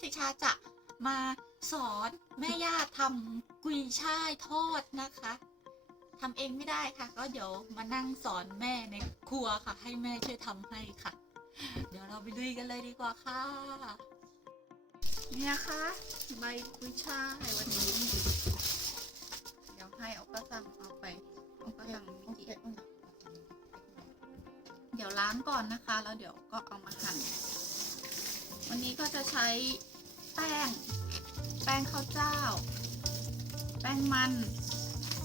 สิชาจะมาสอนแม่ย่าทำกุยช่ายทอดนะคะทำเองไม่ได้ค่ะ ก็เดี๋ยวมานั่งสอนแม่ในครัวค่ะ ให้แม่ช่วยทำให้ค่ะ เดี๋ยวเราไปลุยกันเลยดีกว่าค่ะนี่นะคะใบกุยช่ายวันนี้เดี๋ยวให้เอากระสังเอาไปเอากระสังมิจิเดี๋ยวล้างก่อนนะคะ แล้วเดี๋ยวก็เอามาหั่นวันนี้ก็จะใช้ แป้ง แป้งข้าวเจ้า แป้งมัน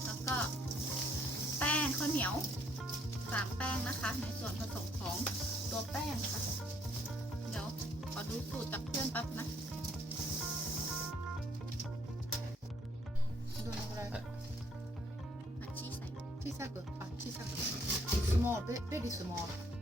แล้วก็แป้งข้าวเหนียวสามแป้งนะคะ ในส่วนผสมของตัวแป้งค่ะ เดี๋ยวขอดูสูตรจากเพื่อนแป๊บนะ どのぐらい หั่นชีสใส่ 小さくあ小さくスモールベベリースモール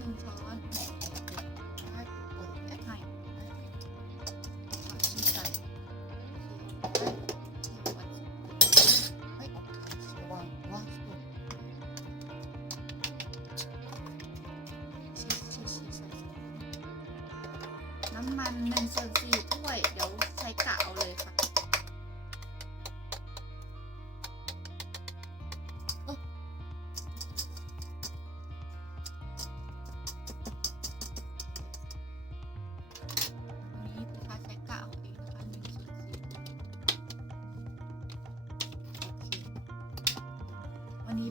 น้ำตาล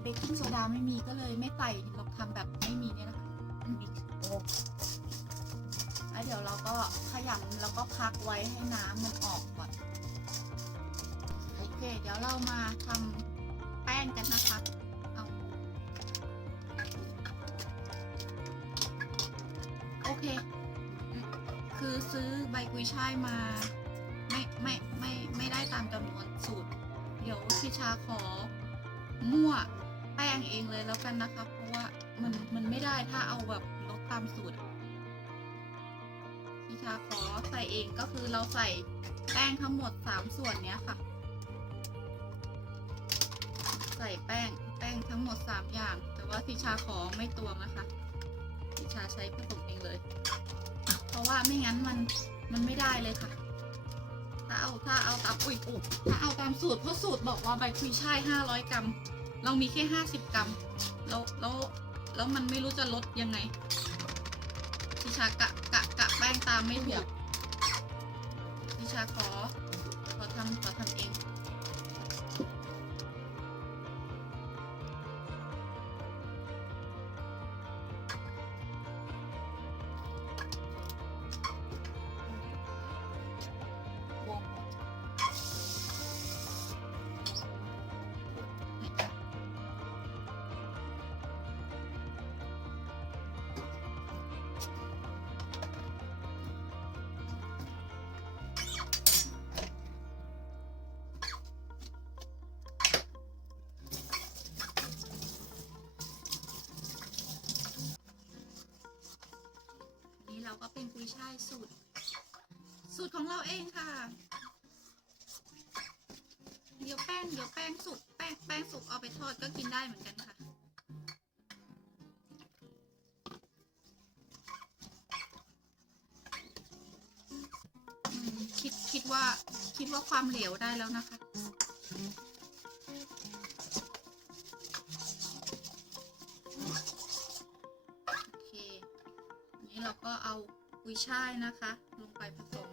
เบกกิ้งโซดาไม่มีก็เลยไม่ใส่เราทำแบบไม่มีเนี่ยนะคะมิกซ์おแล้วเดี๋ยวเราก็ขยำแล้วก็พักไว้ให้น้ำมันออกก่อน โอเค เดี๋ยวเรามาทำแป้งกันนะคะเอาโอเค คือซื้อใบกุยช่ายมา ไม่ไม่ไม่ไม่ได้ตามจำนวนสูตร เดี๋ยวพิชาขอ งเองเลยแล้วกันนะคะ เพราะว่ามันมันไม่ได้ถ้าเอาแบบลดตามสูตรอะพิชาขอใส่เองก็คือเราใส่แป้งทั้งหมดสามส่วนเนี้ยค่ะ ใส่แป้งแป้งทั้งหมดสามอย่าง แต่ว่าพิชาขอไม่ตวงนะคะพิชาใช้ผสมเองเลย เพราะว่าไม่งั้นมันมันไม่ได้เลยค่ะถ้าเอาถ้าเอาตามอุ้ยอุ๊ยถ้าเอาตามสูตรเพราะสูตรบอกว่าใบคุยช่ายห้าร้อยกรัม เรามีแค่ห้าสิบกรัมแล้วแล้วแล้วมันไม่รู้จะลดยังไงพิชากะกะกะแป้งตามไม่ถูกพิชาขอขอทำขอทำเอง ของเราเองค่ะ เดี๋ยวแป้งเดี๋ยวแป้งสุกแป้งแป้งสุกเอาไปทอดก็กินได้เหมือนกันค่ะ คิดคิดว่าคิดว่าความเหลวได้แล้วนะคะโอเคอันนี้เราก็เอากุยช่ายนะคะ ลงไปผสม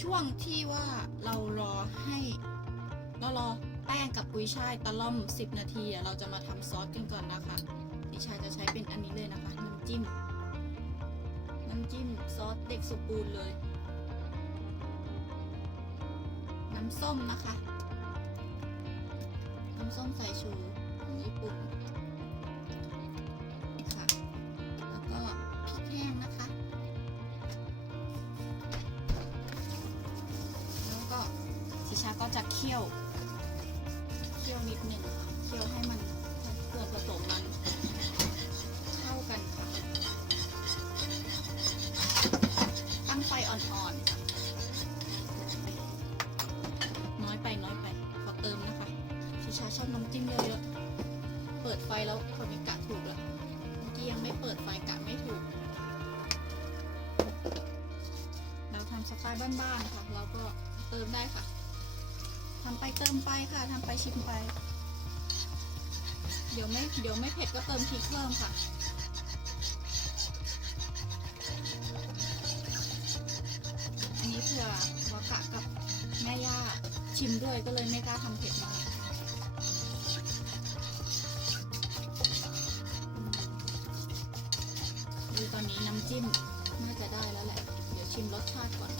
ช่วงที่ว่าเรารอให้เรารอแป้งกับกุยช่ายตะล่อม 10 นาทีเราจะมาทำซอสกันก่อนนะคะดิชาจะใช้เป็นอันนี้เลยนะคะน้ำจิ้มน้ำจิ้มซอสเด็กสมบูรณ์เลย น้ำส้มนะคะ น้ำส้มสายชูของญี่ปุ่นค่ะ แล้วก็พริกแห้งนะคะ ก็จะเคี่ยว เคี่ยวนิดหนึ่งเคี่ยวให้มันส่วนผสมมันเข้ากันค่ะตั้งไฟอ่อนๆ น้อยไปน้อยไปขอเติมนะคะ ชิชาชอบน้ำจิ้มเยอะๆ เปิดไฟแล้วคนนี้กะถูกแล้วเมื่อกี้ยังไม่เปิดไฟกะไม่ถูก เราทำสไตล์บ้านๆค่ะ เราก็เติมได้ค่ะ ทำไปเติมไปค่ะทำไปชิมไป เดี๋ยวไม่เดี๋ยวไม่เผ็ดก็เติมพริกเพิ่มค่ะอันนี้เผื่อวากะกับแม่ย่าชิมด้วยก็เลยไม่กล้าทำเผ็ดมากดูตอนนี้น้ำจิ้มน่าจะได้แล้วแหละ เดี๋ยวชิมรสชาติก่อน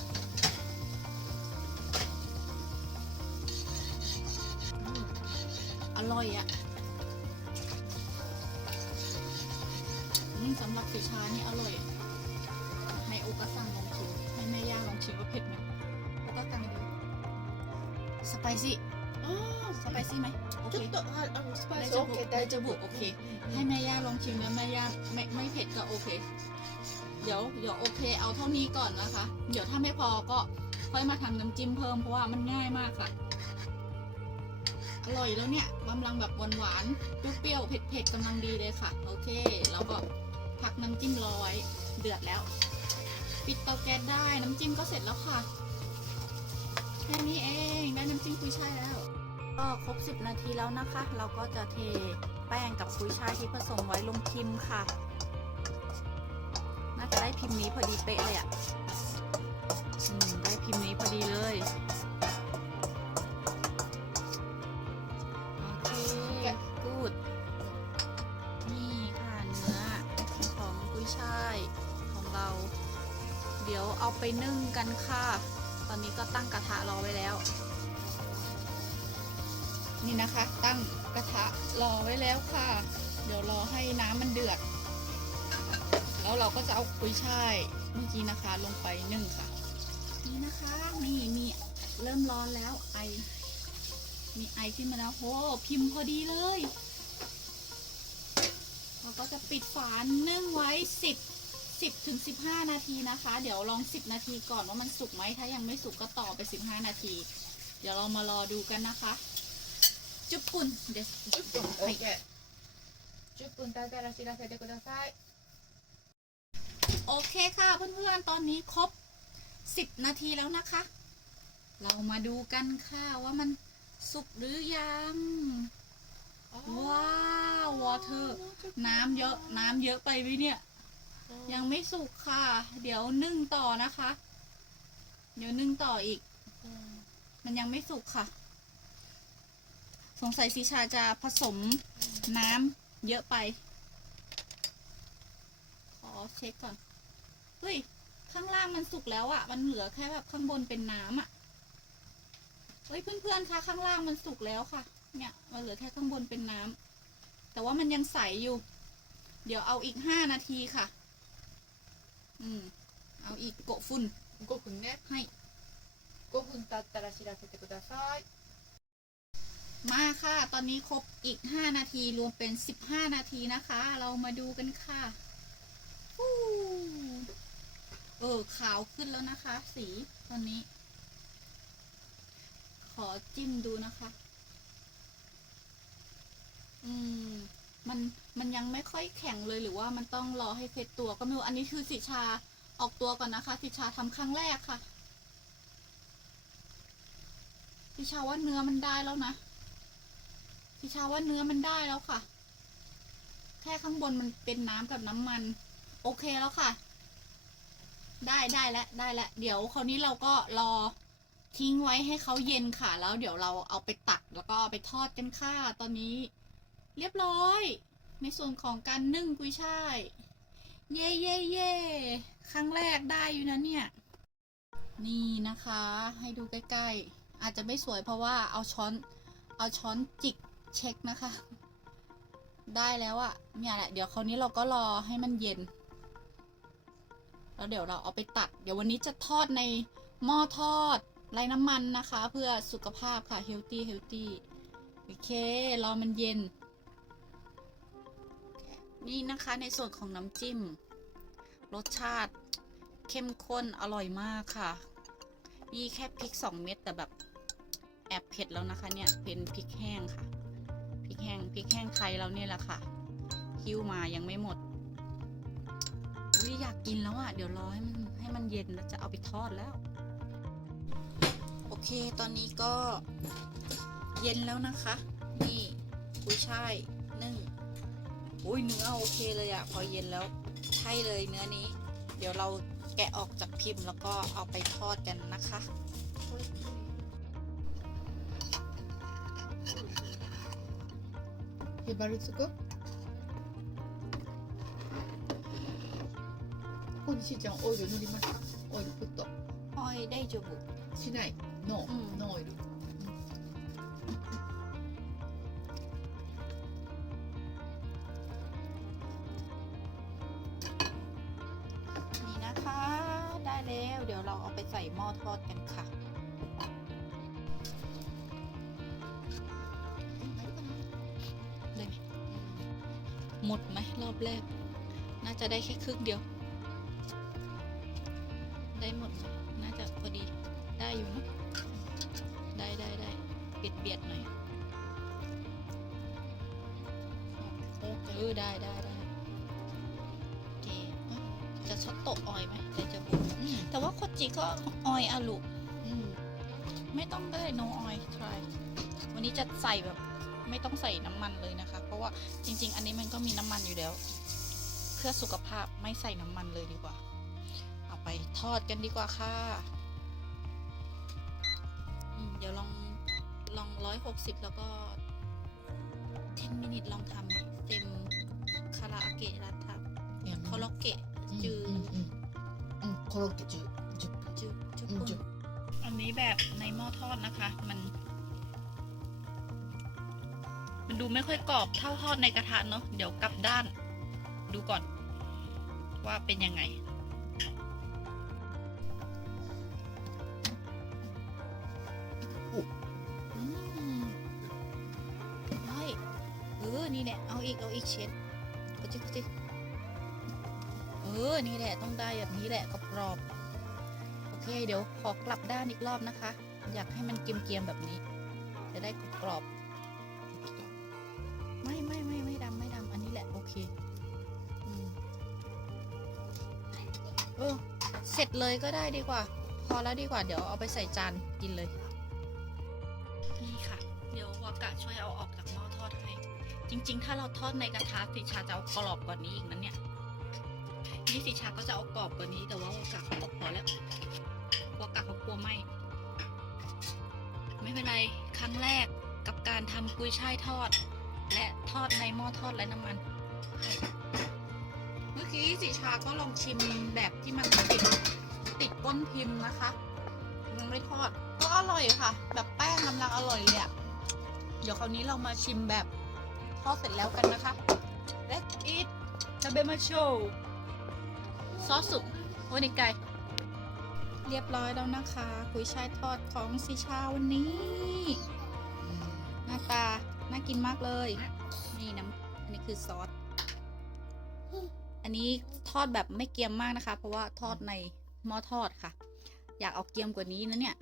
อยอะ่ะสำหรับสีชานี่อร่อย ให้โอกาสั่งลองชิมให้แม่ย่าลองชิมว่าเผ็ดไหมโอกาสั่งดีสไปซี่สไปซี่ไหมโอเคสไปซี่โอเคได้จะบุกโอเค ให้แม่ย่าลองชิมแล้วแม่ย่าไม่ไม่เผ็ดก็โอเค เดี๋ยวเดี๋ยวโอเค เอาเท่านี้ก่อนนะคะ เดี๋ยวถ้าไม่พอก็ค่อยมาทำน้ำจิ้มเพิ่มเพราะว่ามันง่ายมากค่ะ อร่อยแล้วเนี่ยกำลังแบบหวานๆเปรี้ยวๆเผ็ดๆกำลังดีเลยค่ะ โอเคแล้วก็พักน้ำจิ้มรอไว้เดือดแล้ว ปิดเตาแก๊สได้น้ำจิ้มก็เสร็จแล้วค่ะแค่นี้เองได้น้ำจิ้มกุยช่ายแล้ว ก็ครบ 10 นาทีแล้วนะคะ เราก็จะเทแป้งกับกุยช่ายที่ผสมไว้ลงพิมพ์ค่ะ น่าจะได้พิมพ์นี้พอดีเป๊ะเลยอะ่ะได้พิมพ์นี้พอดีเลย ไปนึ่งกันค่ะ ตอนนี้ก็ตั้งกระทะรอไว้แล้ว นี่นะคะ ตั้งกระทะรอไว้แล้วค่ะ เดี๋ยวรอให้น้ำมันเดือด แล้วเราก็จะเอากุยช่ายเมื่อกี้นะคะลงไปนึ่งค่ะ นี่นะคะนี่มีเริ่มร้อนแล้วไอ มีไอขึ้นมาแล้วโหพิมพ์พอดีเลย เราก็จะปิดฝานึ่งไว้10 สิบถึงสิบห้านาทีนะคะ เดี๋ยวลองสิบนาทีก่อนว่ามันสุกไหมถ้ายังไม่สุกก็ต่อไปสิบห้านาที เดี๋ยวเรามารอดูกันนะคะ จุ๊บปุ่นเดี๋ยวจุ๊บปุ่นโอเคจุ๊บปุ่นตาตาราชิราเซเดกุดาไซโอเคค่ะเพื่อนๆตอนนี้ครบสิบนาทีแล้วนะคะ เรามาดูกันค่ะว่ามันสุกหรือยังว้าววอเทอร์ น้ำเยอะน้ำเยอะไปไหมเนี่ย ยังไม่สุกค่ะ เดี๋ยวนึ่งต่อนะคะ เดี๋ยวนึ่งต่ออีก มันยังไม่สุกค่ะ สงสัยสีชาจะผสมน้ำเยอะไป ขอเช็คก่อน เฮ้ย ข้างล่างมันสุกแล้วอะ่ะ มันเหลือแค่แบบข้างบนเป็นน้ำอะ่ะเฮ้ยเพื่อนๆคะข้างล่างมันสุกแล้วค่ะ เนี่ยมันเหลือแค่ข้างบนเป็นน้ำแต่ว่ามันยังใสอยู่ เดี๋ยวเอาอีกห้านาทีค่ะ อืม เอาอีกโกะฝุ่น 5分ね ให้ 5分経ったら知らせてください มาค่ะ ตอนนี้ครบอีก 5 นาทีรวมเป็น 15 นาทีนะคะ เรามาดูกันค่ะฟู้เออ ขาวขึ้นแล้วนะคะ สีตอนนี้ ขอจิ้มดูนะคะ อืม มันมันยังไม่ค่อยแข็งเลยหรือว่ามันต้องรอให้เฟดตัวก็ไม่รู้อันนี้คือสิชาออกตัวก่อนนะคะ สิชาทำครั้งแรกค่ะพี่ชาว่าเนื้อมันได้แล้วนะพี่ชาว่าเนื้อมันได้แล้วค่ะ แค่ข้างบนมันเป็นน้ำกับน้ำมัน โอเคแล้วค่ะ ได้ได้แล้วได้แล้วเดี๋ยวคราวนี้เราก็รอทิ้งไว้ให้เขาเย็นค่ะ แล้วเดี๋ยวเราเอาไปตักแล้วก็เอาไปทอดกันค่ะตอนนี้ เรียบร้อย ในส่วนของการนึ่งกุยช่าย เย่เย่เย่ครั้งแรกได้อยู่นะเนี่ย นี่นะคะ ให้ดูใกล้ ๆ อาจจะไม่สวยเพราะว่าเอาช้อน เอาช้อนจิกเช็คนะคะ ได้แล้วอะเนี่ยแหละ เดี๋ยวคราวนี้เราก็รอให้มันเย็น แล้วเดี๋ยวเราเอาไปตัด เดี๋ยววันนี้จะทอดในหม้อทอดไร้น้ำมันนะคะ เพื่อสุขภาพค่ะเฮลตี้เฮลตี้โอเค รอมันเย็น นี่นะคะในส่วนของน้ำจิ้ม รสชาติเข้มข้นอร่อยมากค่ะ นี่แค่พริก 2 เม็ดแต่แบบแอบเผ็ดแล้วนะคะเนี่ยเป็นพริกแห้งค่ะพริกแห้งพริกแห้งไทยเราเนี่ยแหละค่ะคิ้วมายังไม่หมดอุ้ยอยากกินแล้วอะเดี๋ยวรอให้มันให้มันเย็นแล้วจะเอาไปทอดแล้ว โอเคตอนนี้ก็เย็นแล้วนะคะ นี่กุ้ยช่ายนึ่ง อุ้ยเนื้อโอเคเลยอะพอเย็นแล้วใช่เลยเนื้อนี้ เดี๋ยวเราแกะออกจากพิมพ์แล้วก็เอาไปทอดกันนะคะ ヘバルつくここにしーちゃんオイル塗りますかオイルプット ออยได้จูบุ しないノー、うんノーオイル เดี๋ยวเราเอาไปใส่หม้อทอดกันค่ะได้ไหมหมดไหมรอบแรก น่าจะได้แค่ครึ่งเดียว ได้หมดไหมน่าจะพอดีได้อยู่เนอะได้ได้ได้ปิดเบียดหน่อยオーเอケอーได้ได้ได้โอเคเอ้าจะช็อตโตะออยไหมเดี๋ยวจะบอกแต่ว่าโค จิก็ออยอะลุไม่ต้องก็ได้ no oil try วันนี้จะใส่แบบไม่ต้องใส่น้ำมันเลยนะคะ เพราะว่าจริง ๆ อันนี้มันก็มีน้ำมันอยู่แล้ว เพื่อสุขภาพไม่ใส่น้ำมันเลยดีกว่า เอาไปทอดกันดีกว่าค่ะเดี๋ยวลองลองร้อยหกสิบแล้วก็ 10 มินิทลองทำเต็มคาราเกะรัดทับคอราโเกะจือคอราโเกะจือ จือうんปุ่น10อันนี้แบบในหม้อทอดนะคะ มัน มันดูไม่ค่อยกรอบเท่าทอดในกระทะเนาะเดี๋ยวกลับด้าน ดูก่อน ว่าเป็นยังไงอืมได้เออ นี่แหละ เอาอีก เอาอีกเช็ดกระจิกกระจิกเออ นี่แหละ ต้องได้แบบนี้แหละกรอบๆโอ เคเดี๋ยวขอกลับด้านอีกรอบนะคะ อยากให้มันเกรียมๆแบบนี้ จะได้กรอบไม่ไม่ไม่ไม่ดำไม่ดำอันนี้แหละโอเคอเออเสร็จเลยก็ได้ดีกว่า พอแล้วดีกว่าเดี๋ยวเอาไปใส่จานกินเลย นี่ค่ะ เดี๋ยววากะช่วยเอาออกจากหม้อทอดให้ จริง ๆ ถ้าเราทอดในกระทะสิชาจะเอากรอบกว่านี้อีกนะเนี่ยนี่สิชาก็จะเอากรอบกว่านี้แต่ว่าวากะเขาบอกพอแล้ว ลัวกะเขากลัวไหมไม่เป็นไร ครั้งแรกกับการทำกุยช่ายทอด และทอดในหม้อทอดไร้น้ำมัน เมื่อกี้สิชาก็ลองชิมแบบที่มันติดติดก้นพิมพ์นะคะยังไม่ทอด ก็อร่อยค่ะ แบบแป้งกำลังอร่อยเลยอะเดี๋ยวคราวนี้เรามาชิมแบบทอดเสร็จแล้วกันนะคะ Let's eat ทาเบมาโชซอสสุกโอนิไก เรียบร้อยแล้วนะคะ กุยช่ายทอดของสิชาวันนี้ หน้าตา น่ากินมากเลย นี่น้ำอันนี้คือซอส อันนี้ทอดแบบไม่เกรียมมากนะคะ เพราะว่าทอดในหม้อทอดค่ะ อยากเอาเกรียมกว่านี้นะเนี่ย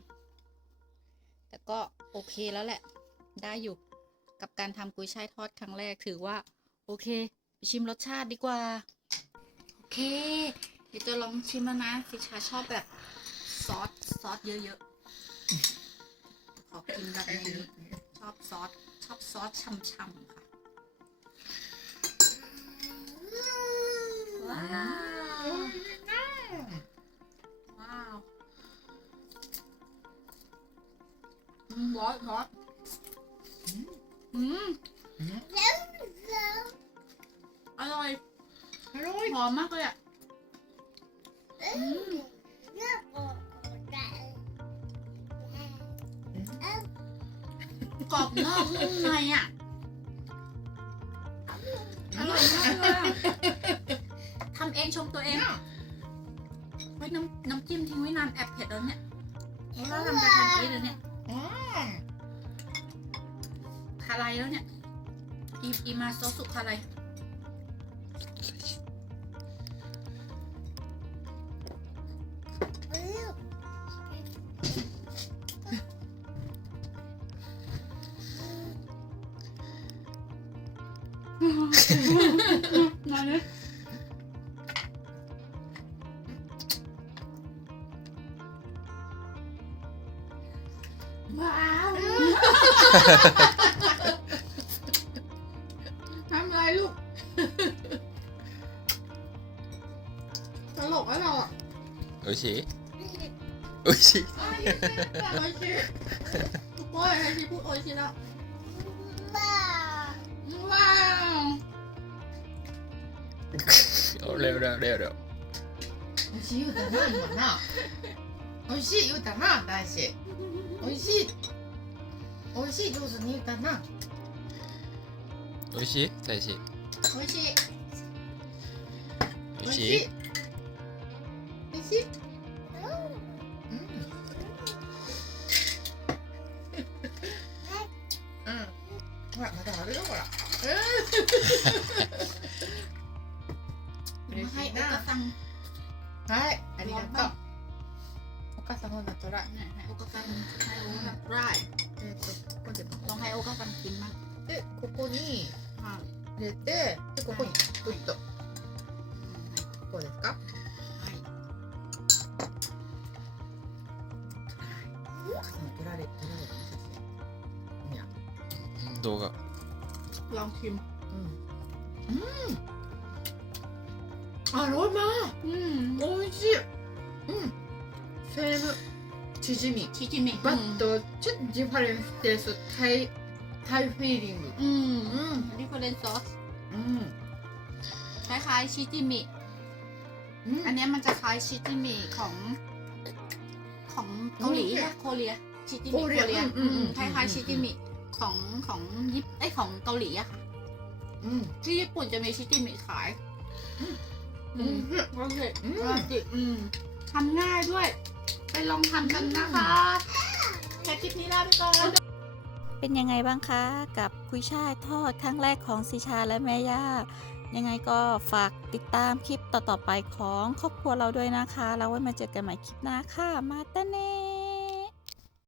แต่ก็โอเคแล้วแหละ ได้อยู่ กับการทำกุยช่ายทอดครั้งแรกถือว่า โอเค ไปชิมรสชาติดีกว่า โอเคเดี๋ยวจะลองชิมแล้วนะสิชาชอบแบบ ซอสซอสเยอะๆขออกินแบบนี้ ชอบซอส ชอบซอสช่ำๆค่ะ ว้าว ว้าวอืมร้อนร้อนอืมอร่อย อร่อย หอมมากเลยอะ อืม กรอบนอกนุ่มในอะอร่อยมากเลยอะทำเองชมตัวเองไว้น้ำน้ำจิ้มทิ้งไว้นานแอบเผ็ดแล้วเนี่ยเราทำไปทำนี้เลยเนี่ยอืมคาไรแล้วเนี่ยอีอีมาโซสุคาไร นะว้าวทำไรลูก ตลกอะไเราอะ โอชิโอชิ ららら美味しい言うたな今な。美味しい言うたな大志。美味しい。美味しい上手に言うたな。美味しい？大志。美味しい？美味しい。美味しい。でここに入れて、でここにグッと、はい、こうですか、はい、取いうん、うん、アロマ。うん。美味しい。うん。セームチヂミ。チヂミ。バット、ちょっとディファレンスですタイ。 ไทยฟีดิงอืมอืมอันนี้โคเรนซอสอืมคล้ายๆชิจิมิ อันนี้มันจะคล้ายชิจิมิของ ของเกาหลีโคเรียชิจิมิโคเรียอืมอืมคล้ายๆชิจิมิของของญี่ปุ่นไอยของเกาหลีอะค่ะอืมที่ญี่ปุ่นจะมีชิจิมิขาย อืมโอเคอืมอืมทำง่ายด้วย ไปลองทำกันนะคะแค่คลิปนี้ลาไปก่อน เป็นยังไงบ้างคะกับคุยช่ายทอดครั้งแรกของสิชาและแม่ย่า ยังไงก็ฝากติดตามคลิปต่อๆไปของครอบครัวเราด้วยนะคะ แล้วไว้มาเจอกันใหม่คลิปหน้าค่ะ มาตาเน่